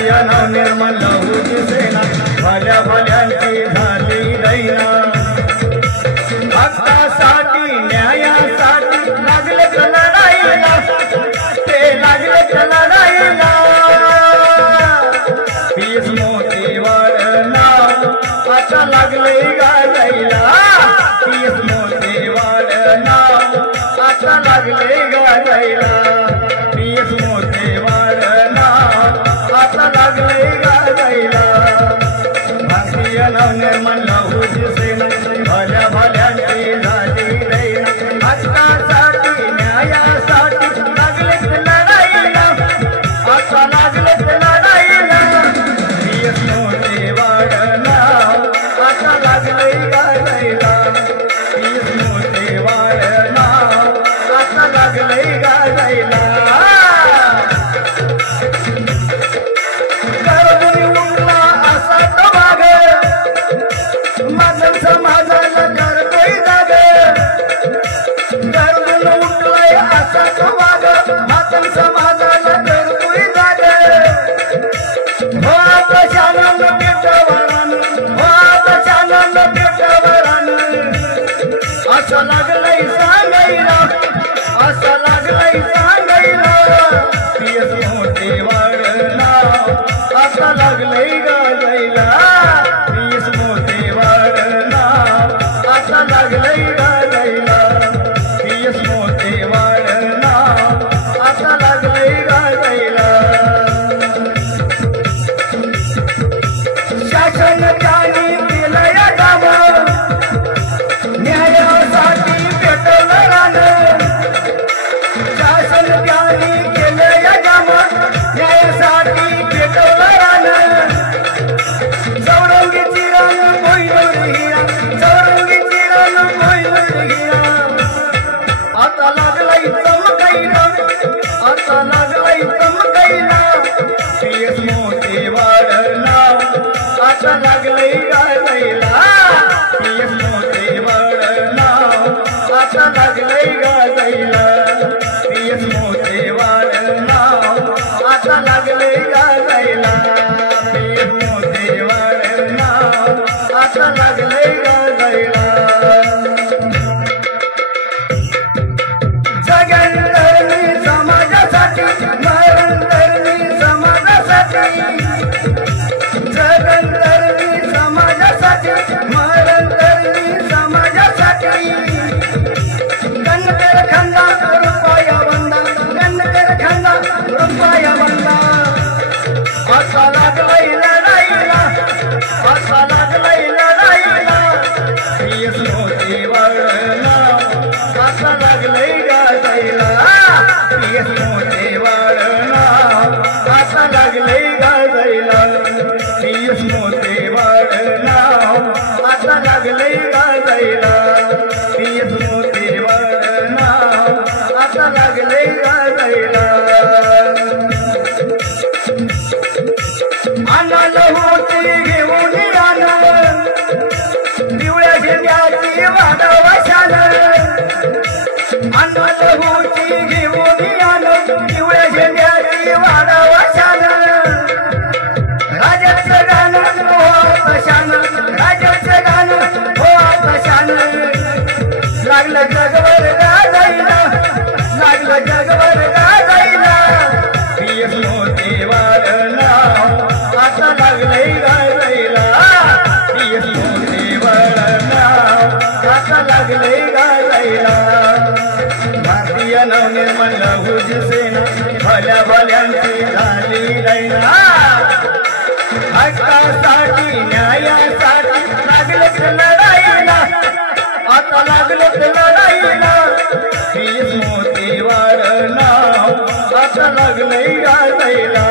भारतीय नवनिर्माण लहूची सेना भल्या भल्यांची झाली दैना हक्कासाठी न्यायासाठी लागले लढाईला ते लागले लढाईला पीस मोतीवाड नाव आता लागले गाजायला पीस मोतीवाड नाव आता लागले गाजायला पीस मोतीवाड नाव आता लागले गाजायला भारतीय नवनिर्माण लहूची सेना भल्या भल्यांची झाली दैना हक्कासाठी न्यायासाठी लागले लढाईला आता लागले लढाईला पीस मोतीवाड नाव आता लागले गाजायला पीस मोतीवाड नाव आता लागले गाजायला गरजून उठला असा तो भाग माझं समाजाला करतोय जाग गरजून उठलाय असा तो भाग माझं समाजाला करतोय जाग हो कशानं पेटवरान हो कशानं पेटवरान असं लागलंय सांगायला असं लागलंय सांगायला पीस मोतीवाड नाव आता लागलंय गाजायला पीस मोतीवाड नाव आता लागलंय गाजायला पीस मोतीवाड नाव आता लागलंय गाजायला शासन त्यांनी केलंय काम न्यायासाठी पेटवलं रान शासन त्यांनी केलंय काम न्यायासाठी पेटवलं रान चौरंगीची रान कोहिनूर हिरा चौरंगीची रान कोहिनूर हिरा आता लागलाय चमकायला आता लागलाय चमकायला पीस मोतीवाड नाव आता लागलंय गाजायला पीस मोतीवाड नाव आता लागलंय गाजायला पीस मोतीवाड नाव आता लागलंय गाजायला पीस मोतीवाड नाव आता लागलंय गाजायला जगंतरणी समाजासाठी मरणतरणी समाजासाठी जगंतरणी समाजासाठी मरणतरणी समाजासाठी गणकर खंदा रुपया बंदा गणकर खंदा रुपया बंदा आता लागलाय लढाईला आता लागलाय लढाईला पीस मोतीवाड नाव आता लागलंय गाजायला पीस मोतीवाड नाव आता लागलंय गाजायला पीस मोतीवाड नाव आता लागलंय गाजायला पीस मोतीवाड नाव आता लागलंय गाजायला आनंद होती घेऊन आनंद पिवळ्या झेंड्याची वाढवाशान आनंद होती घेऊन आनंद पिवळ्या झेंड्याची वाढवाशान राजाचं गाणं हो कशान राजाचं गाणं हो कशान लागलं जगभर गाजायला लागलं जगभर गाजायला पीस मोतीवाड नाव आता लागलंय गाजायला पीस मोतीवाड नाव आता लागलंय गाजायला भारतीय नवनिर्माण लहूची सेना भल्या भल्यांची झाली दैना हक्कासाठी न्यायासाठी लागले लढाईला आता लागले लढाईला पीस मोतीवाड नाव आता लागलंय गाजायला